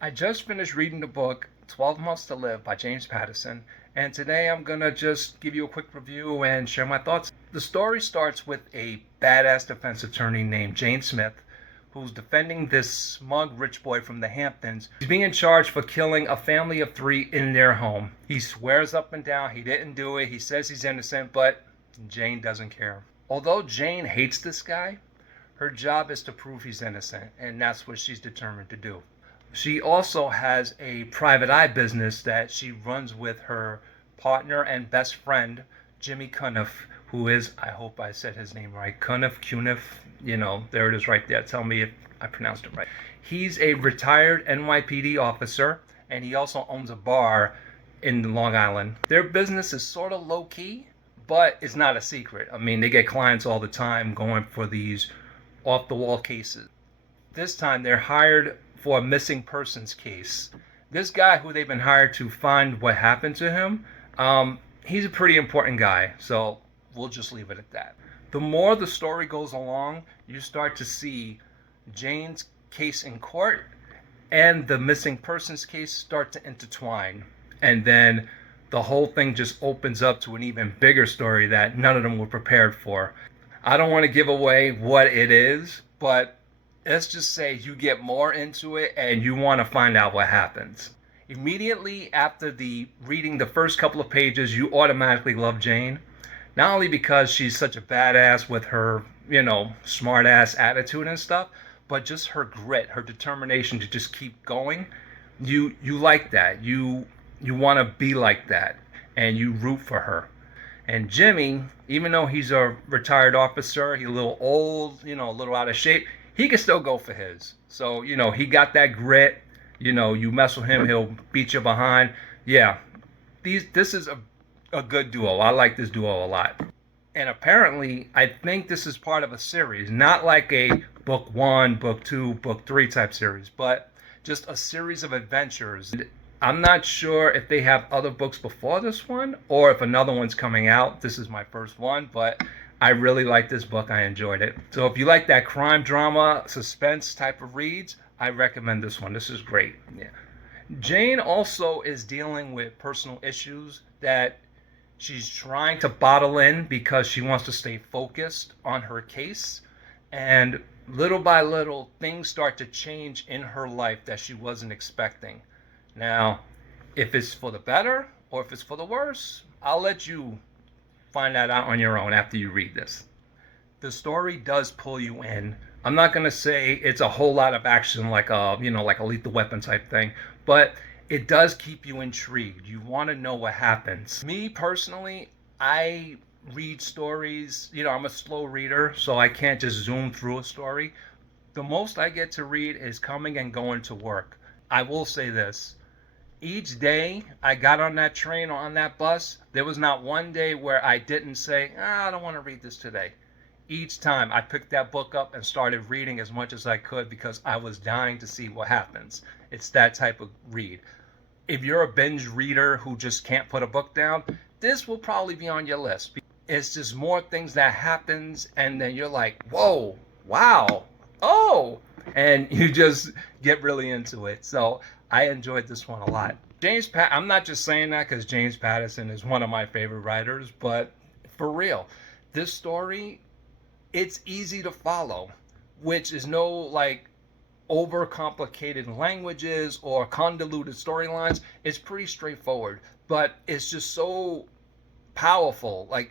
I just finished reading the book 12 Months to Live by James Patterson, and today I'm gonna just give you a quick review and share my thoughts. The story starts with a badass defense attorney named Jane Smith, who's defending this smug rich boy from the Hamptons. He's being charged for killing a family of three in their home. He swears up and down he didn't do it, he says he's innocent, but Jane doesn't care. Although Jane hates this guy, her job is to prove he's innocent, and that's what she's determined to do. She also has a private eye business that she runs with her partner and best friend, Jimmy Cuniff, who is, I hope I said his name right, Cuniff, there it is right there. Tell me if I pronounced it right. He's a retired NYPD officer, and he also owns a bar in Long Island. Their business is sort of low key, but it's not a secret. I mean, they get clients all the time going for these off the wall cases. This time they're hired for a missing persons case. This guy who they've been hired to find what happened to him, he's a pretty important guy, so we'll just leave it at that. The more the story goes along, you start to see Jane's case in court and the missing persons case start to intertwine. And then the whole thing just opens up to an even bigger story that none of them were prepared for. I don't want to give away what it is, but let's just say you get more into it and you want to find out what happens. Immediately after reading the first couple of pages, you automatically love Jane. Not only because she's such a badass with her, smart ass attitude and stuff, but just her grit, her determination to just keep going. You like that. You want to be like that, and you root for her. And Jimmy, even though he's a retired officer, he's a little old, a little out of shape, he can still go for his. So, he got that grit. You mess with him, he'll beat you behind. Yeah, this is a good duo. I like this duo a lot. And apparently, I think this is part of a series, not like a book one, book two, book three type series, but just a series of adventures. I'm not sure if they have other books before this one or if another one's coming out. This is my first one, but I really like this book. I enjoyed it. So if you like that crime drama, suspense type of reads, I recommend this one. This is great. Yeah. Jane also is dealing with personal issues that she's trying to bottle in because she wants to stay focused on her case. And little by little, things start to change in her life that she wasn't expecting. Now, if it's for the better or if it's for the worse, I'll let you find that out on your own after you read this. The story does pull you in. I'm not going to say it's a whole lot of action like a Lethal Weapon type thing, but it does keep you intrigued. You want to know what happens. Me personally, I read stories, I'm a slow reader, so I can't just zoom through a story. The most I get to read is coming and going to work. I will say this. Each day I got on that train or on that bus, there was not one day where I didn't say, I don't want to read this today. Each time I picked that book up and started reading as much as I could because I was dying to see what happens. It's that type of read. If you're a binge reader who just can't put a book down, this will probably be on your list. It's just more things that happens and then you're like, whoa, wow, oh, and you just get really into it. So I enjoyed this one a lot. I'm not just saying that because James Patterson is one of my favorite writers, but for real, this story, it's easy to follow, which is no overcomplicated languages or convoluted storylines. It's pretty straightforward, but it's just so powerful. I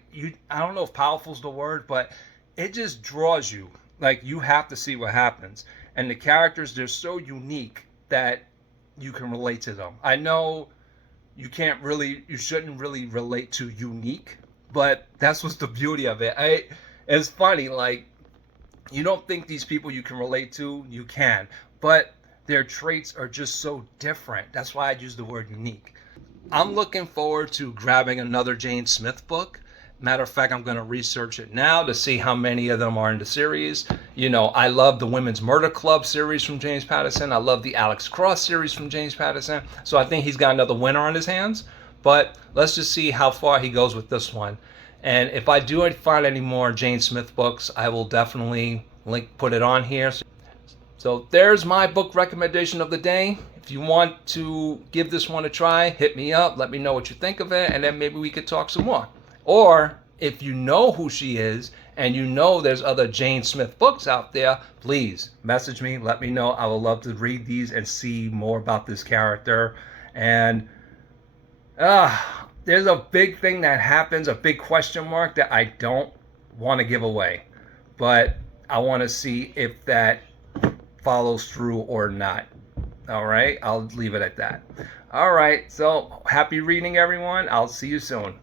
don't know if powerful is the word, but it just draws you. You have to see what happens. And the characters, they're so unique that you can relate to them. I know you shouldn't really relate to unique, but that's what's the beauty of it. It's funny, you don't think these people you can relate to, you can, but their traits are just so different. That's why I use the word unique. I'm looking forward to grabbing another Jane Smith book. Matter of fact, I'm going to research it now to see how many of them are in the series. I love the Women's Murder Club series from James Patterson. I love the Alex Cross series from James Patterson. So I think he's got another winner on his hands. But let's just see how far he goes with this one. And if I do find any more Jane Smith books, I will definitely put it on here. So there's my book recommendation of the day. If you want to give this one a try, hit me up. Let me know what you think of it, and then maybe we could talk some more. Or if you know who she is and you know there's other Jane Smith books out there, please message me. Let me know. I would love to read these and see more about this character. And there's a big thing that happens, a big question mark that I don't want to give away, but I want to see if that follows through or not. All right, I'll leave it at that. All right, so happy reading, everyone. I'll see you soon.